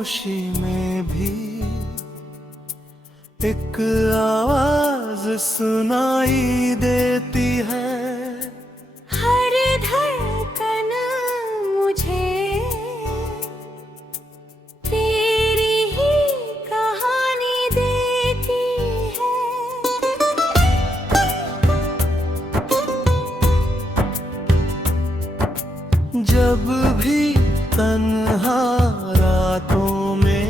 खामोशी में भी एक आवाज सुनाई देती है। हर धड़कन मुझे तेरी ही कहानी देती है। जब भी तन्हा रातों में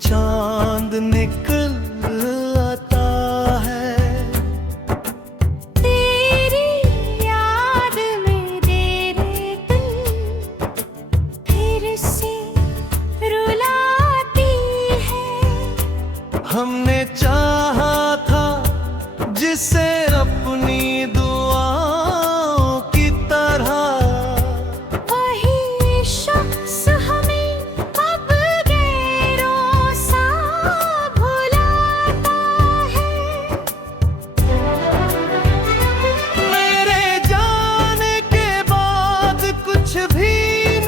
चांद निकल आता है, तेरी याद में तेरे दिल फिर से रुलाती है। हमने चाहा था जिसे अपनी दुआओं की तरह, वही शख्स हमें अब गैरों सा भुलाता है। मेरे जाने के बाद कुछ भी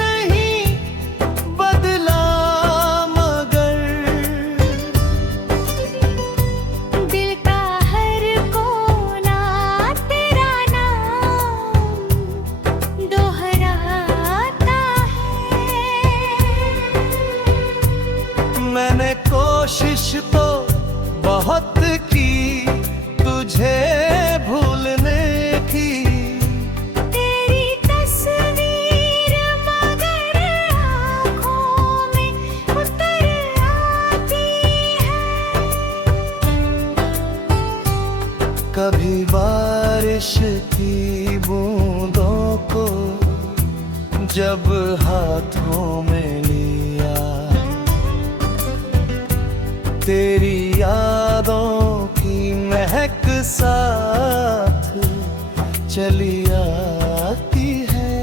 नहीं बदला, मगर दिल का हर कोना तेरा नाम दोहराता है। मैंने कोशिश तो बहुत की तुझे भूलने की, तेरी तस्वीर मगर आँखों में उतर आती है। कभी बारिश की बूंदों को जब हाथों में लिया, तेरी यादों की महक साथ चली आती है।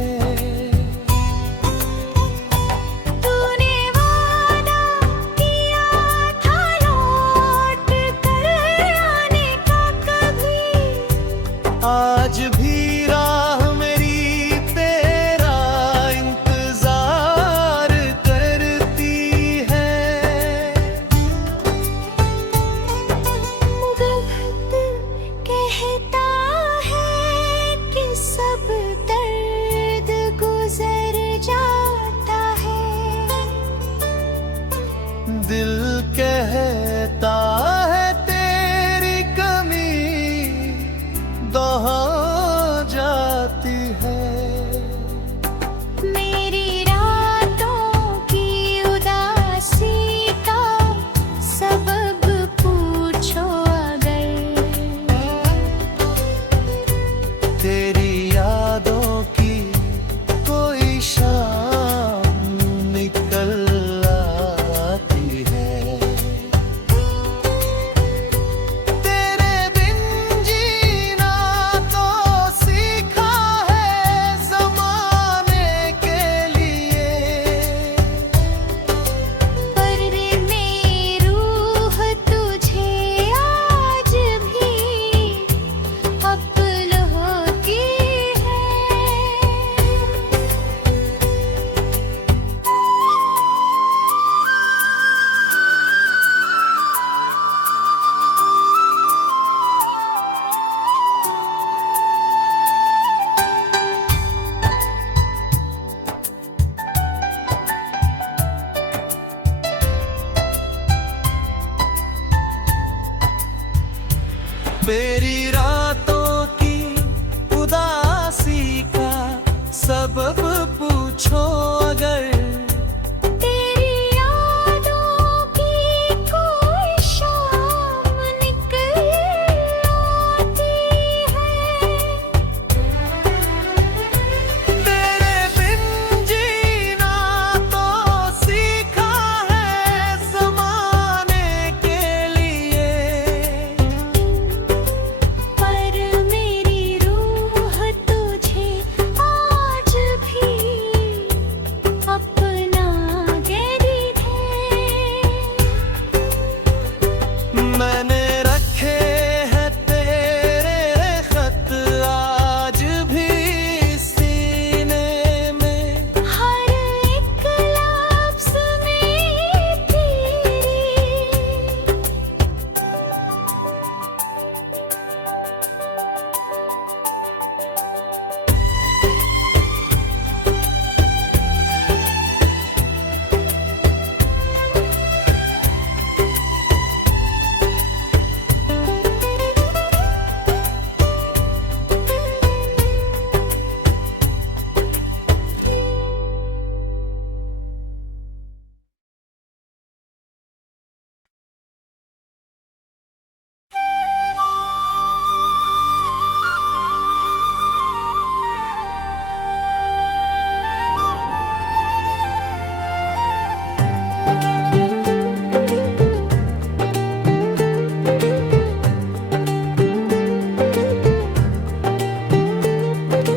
तूने वादा किया था लौट कर आने का कभी, आज भी राह मेरी तेरा इंतजार करती है। वक्त कहता है कि सब दर्द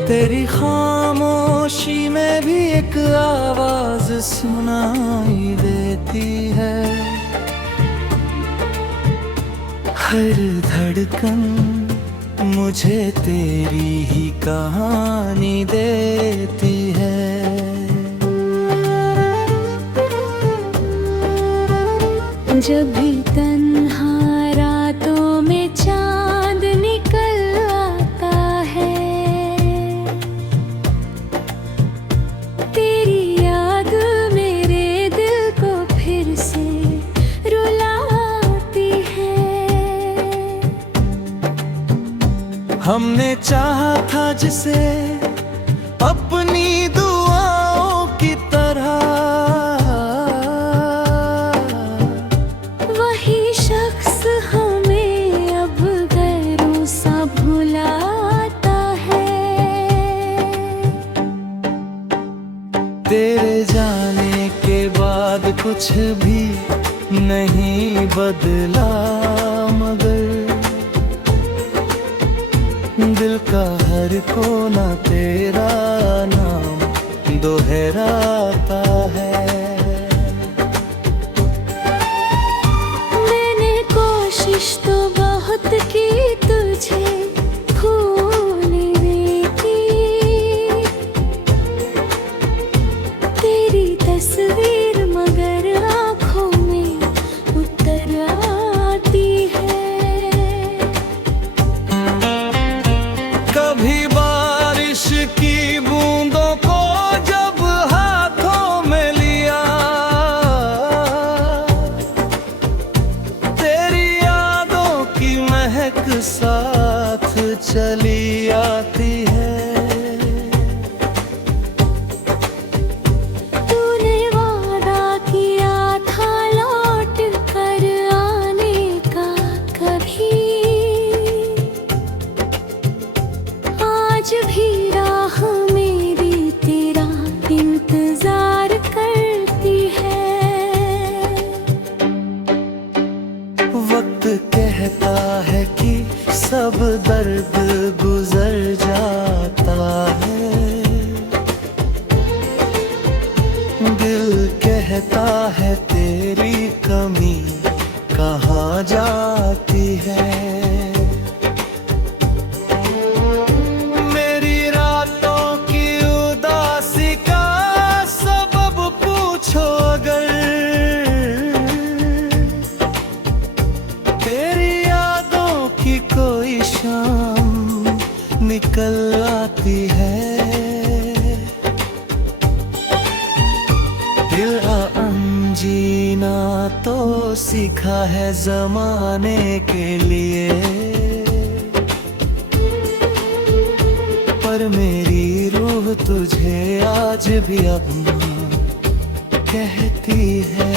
तेरी खामोशी में भी एक आवाज सुनाई देती है। हर धड़कन मुझे तेरी ही कहानी देती है। जब भी तन्हा रातों में चांद निकल आता है, तेरी याद मेरे दिल को फिर से रुलाती है। हमने चाहा था जिसे अपनी दुआओं की तरह, वही शख्स हमें अब गैरों सा भुलाता है। तेरे जाने के बाद कुछ भी नहीं बदला, मगर दिल का हर कोना तेरा नाम दोहराता है। मैंने कोशिश तो बहुत की तुझे भूलने की, तेरी तस्वीर मगर आँखों में उतर आती है। कभी बारिश की बूंदों को जब हाथों में लिया, तेरी यादों की महक साथ चली आती है। तूने वादा किया था लौट कर आने का कभी, आज भी राह मेरी तेरा इंतजार करती है। वक्त कहता है कि सब दर्द गुजर जाता है, दिल कहता है तेरी कमी कहाँ जाती है। मेरी रातों की उदासी का सबब पूछो अगर, तेरी यादों की कोई शाम निकल आती है। दिल जीना तो सीखा है जमाने के लिए, पर मेरी रूह तुझे आज भी अपना कहती है।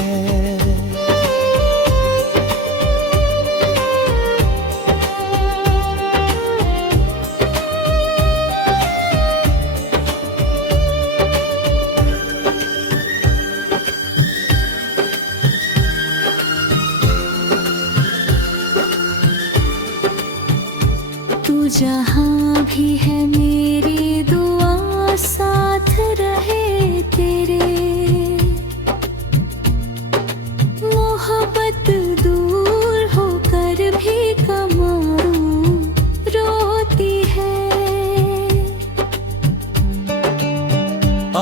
तू जहाँ भी है मेरी दुआ साथ रहे तेरे, मोहब्बत दूर होकर भी कमारूं रोती है।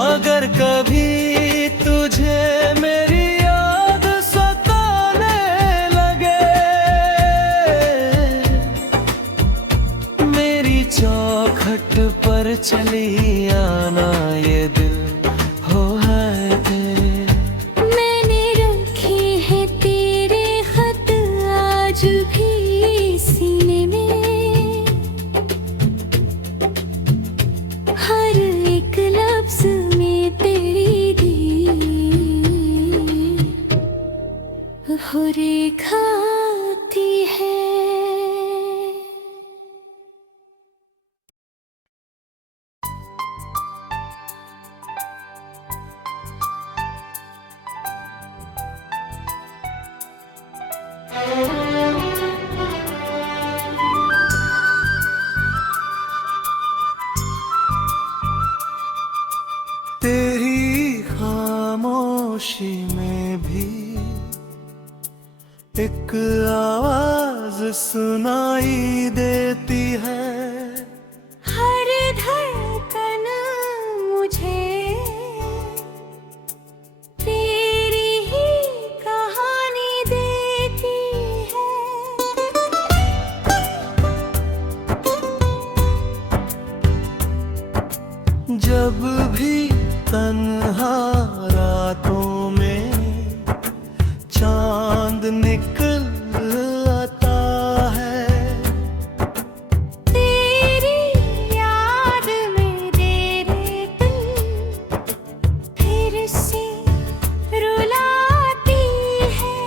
अगर कभी तुझे मेरी याद सताने लगे, मेरी चौखट पर चली आना ये दिल हो है तेरे। मैंने रखे हैं तेरे खत आज भी सीने में, हर एक लफ्ज में तेरी दी हो रेखा आती है। खामोशी में भी एक आवाज सुनाई देती है। हर धड़कन मुझे तेरी ही कहानी देती है। जब भी तन्हा रातों में चांद निकल आता है, तेरी याद में तेरे दिल फिर से रुलाती है।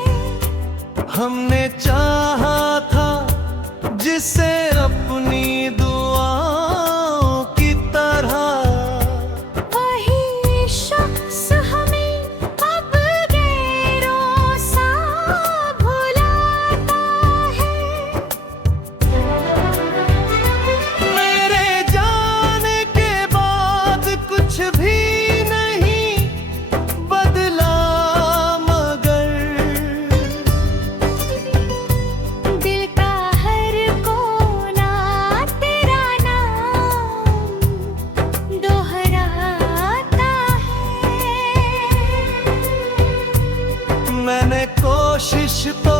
हमने चाहा था जिसे अपनी दुआओं की तरह, वही शख्स हमें अब गैरों सा भुलाता है। मेरे जाने के बाद कुछ भी नहीं बदला, मगर दिल का हर कोना तेरा नाम दोहराता है। मैंने कोशिश तो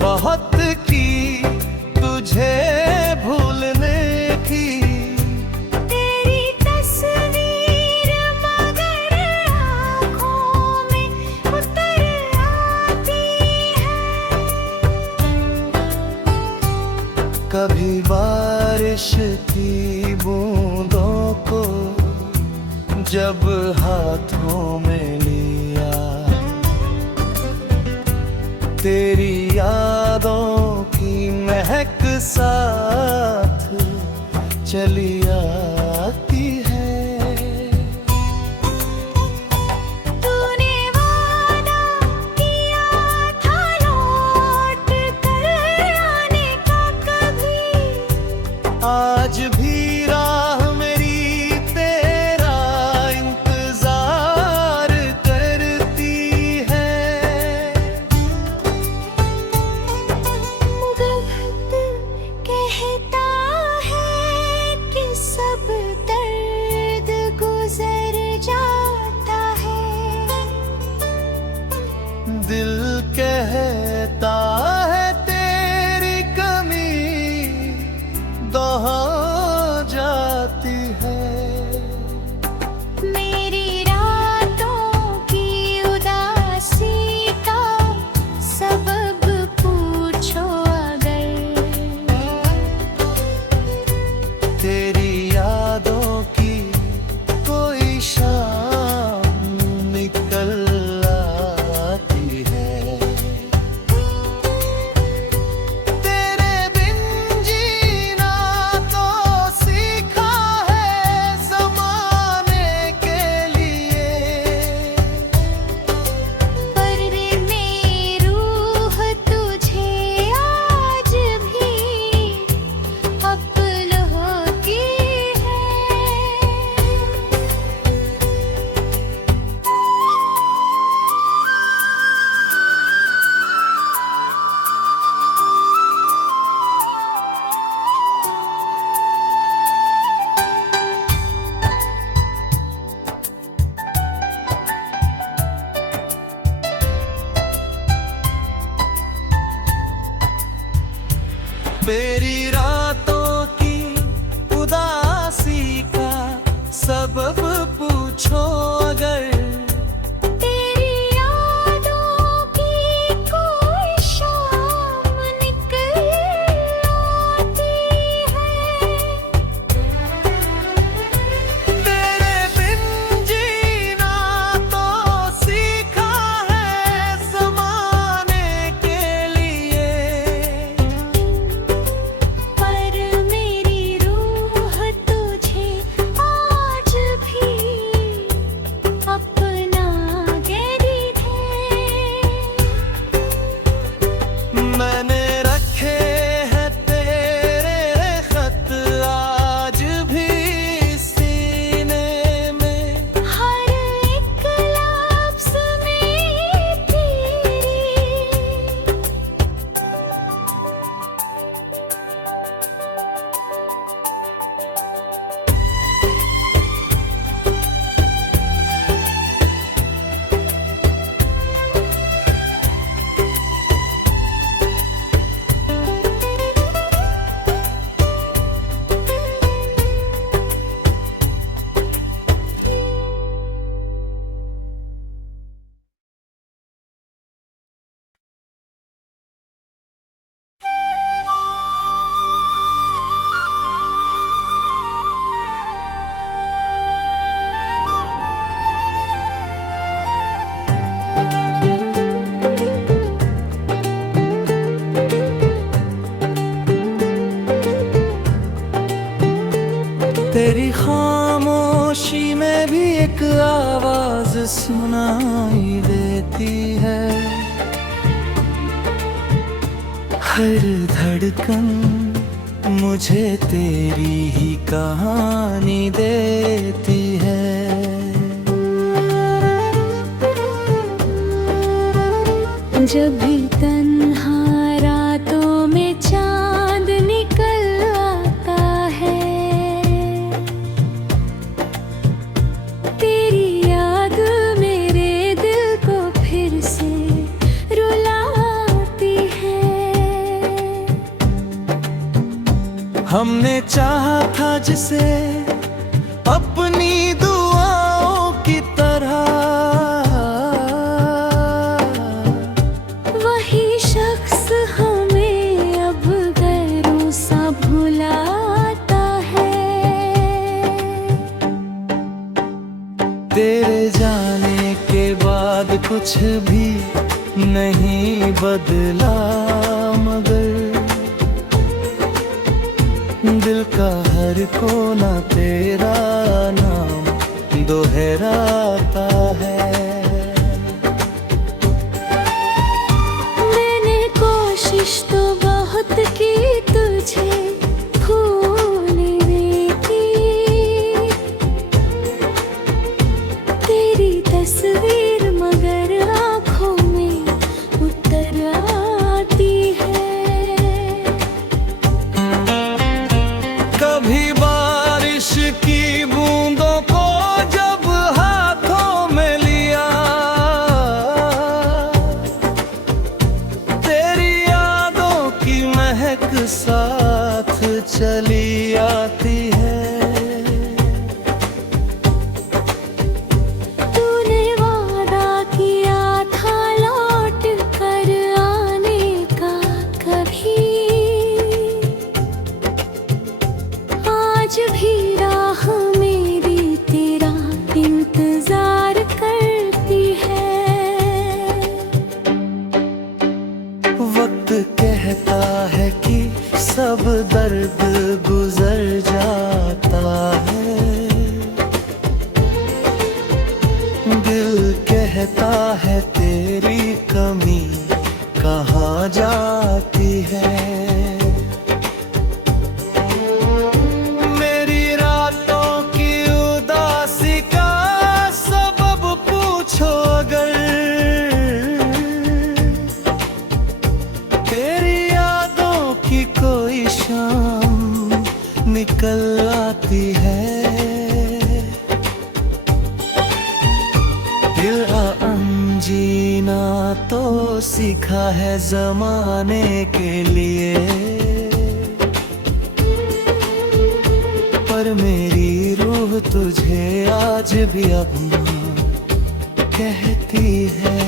बहुत की तुझे भूलने की, तेरी तस्वीर मगर आँखों में उतर आती है। कभी बारिश की बूंदों को जब हाथों में लिया, तेरी यादों की महक साथ चली आती है। तूने वादा किया था लौट कर आने का कभी, आज भी राह मेरी तेरा इंतजार करती है। वक्त कहता है कि सब दर्द गुजर जाता है। दिल कहता है तेरी कमी दोहा जाती है। मेरी रातों की उदासी का सबब पूछो अगर, तेरी यादों की कोई शाम निकल आती है। तेरे बिन जीना तो सीखा है ज़माने के लिए, पर मेरी रूह तुझे आज भी अपनों की है। मेरी रातों की उदासी का सबब पूछो अगर, तेरी यादों की कोई शाम निकल आती है। तेरे बिन जीना तो सीखा है ज़माने के लिए, पर मेरी रूह तुझे आज भी तेरी खामोशी में भी एक आवाज सुनाई देती है। हर धड़कन मुझे तेरी ही कहानी देती है। जब भी तन्हा रातों में चांद निकल आता है, तेरी याद मेरे दिल को फिर से रुलाती है। हमने चाहा था जिसे अपनी दुआओं की तरह, वही शख्स हमें अब गैरों सा भुलाता है। तेरे जाने के बाद कुछ भी नहीं बदला, मगर दिल का हर कोना तेरा नाम दोहराता है। मैंने कोशिश तो बहुत की तुझे भूलने की, तेरी तस्वीर मगर आँखों में उतर आती है। कभी बारिश की बूंदों को जब हाथों में लिया, तेरी यादों की महक साथ चली आती है। तूने वादा किया था लौट कर आने का कभी, आज भी राह मेरी तेरा इंतजार करती है। वक्त कहता है कि सब दर्द गुजर जाता है, दिल कहता है तेरी कमी कहाँ जाती है। मेरी रातों की उदासी का सबब पूछो अगर, तेरी यादों की कोई शाम निकल आती है। दिल जीना तो सीखा है जमाने के लिए, पर मेरी रूह तुझे आज भी अपना कहती है।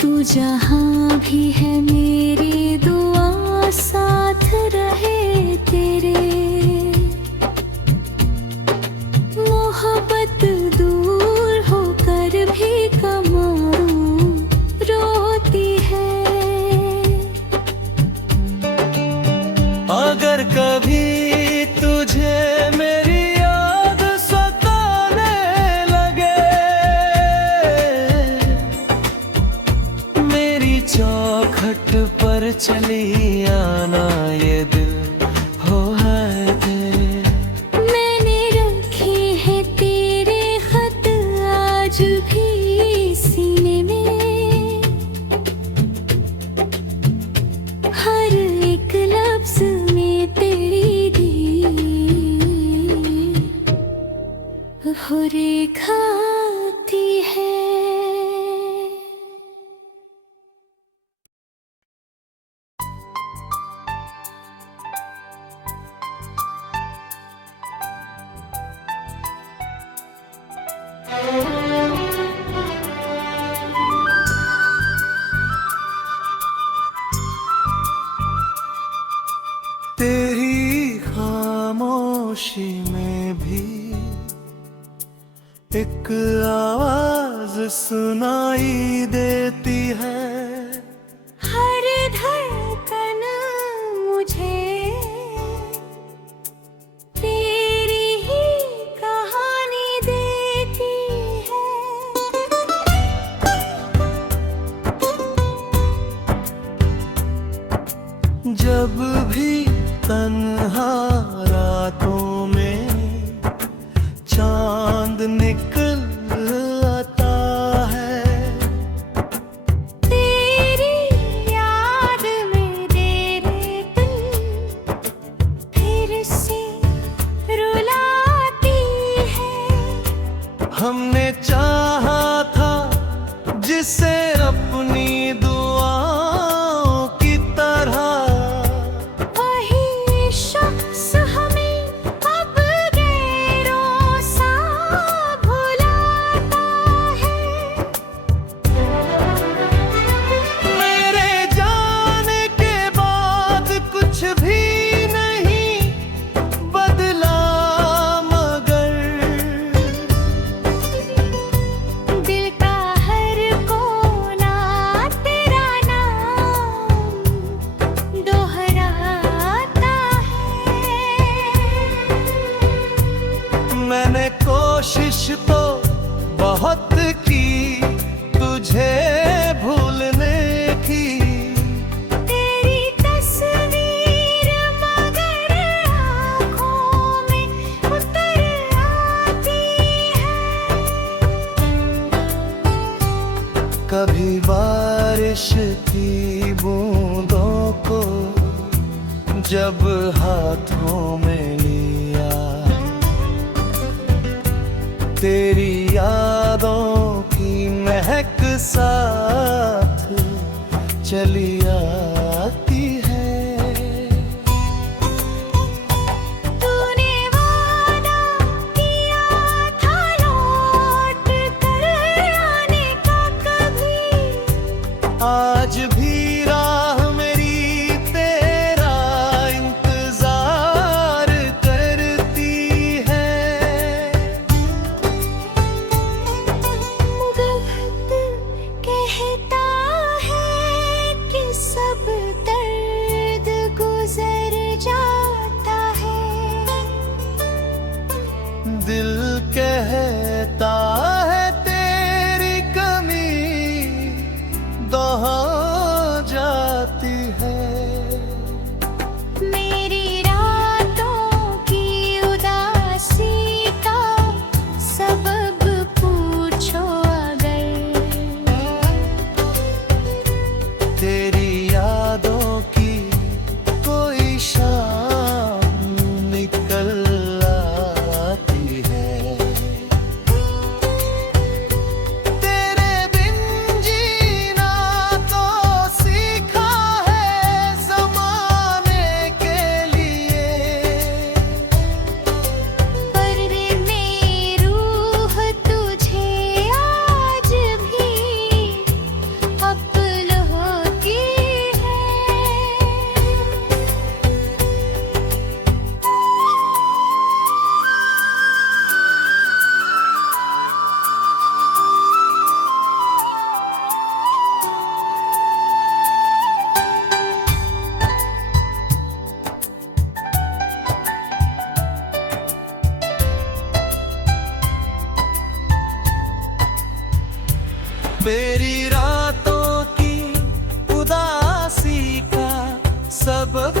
तू जहाँ भी है मेरी दुआ साथ रहे तेरे, मोहब्बत दूर होकर भी कमाऊं रोती है। अगर कभी तुझे मेरी याद सताने लगे, मेरी चौखट पर चली आना ये दिल हो है तेरे। मैंने रखे हैं तेरे खत आज भी सीने में, हर एक लफ्ज में तेरी खामोशी में भी एक आवाज सुनाई देती है। हर धड़कन मुझे तेरी ही कहानी देती है। जब भी तन्हा रातों में चांद निकल आता है, तेरी याद मेरे दिल फिर से रुलाती है। हमने चाहा था जिसे अपनी दुआओं की तरह, वही शख्स हमें अब गैरों सा भुलाता है। मेरे जाने के बाद कुछ भी नहीं बदला, मगर दिल का हर कोना तेरा नाम दोहराता है। मैंने कोशिश तो बहुत की तुझे भूलने की, तेरी तस्वीर मगर आँखों में उतर आती है। कभी बारिश की बूंदों को जब हाथों में लिया, तेरी यादों की महक साथ चली आती है। तूने वादा किया था लौट कर आने का कभी, आज भी राह मेरी तेरा इंतजार करती है। वक्त कहता है कि सब दर्द गुजर जाता है। दिल कहता है तेरी कमी दोहा जाती है। मेरी रातों की उदासी का सबब पूछो अगर, तेरी यादों की कोई शाम निकल आती है। तेरे बिन जीना तो सीखा है ज़माने के लिए, पर मेरी रूह तुझे आज भी अपल होती है। मेरी रातों की उदासी का सबब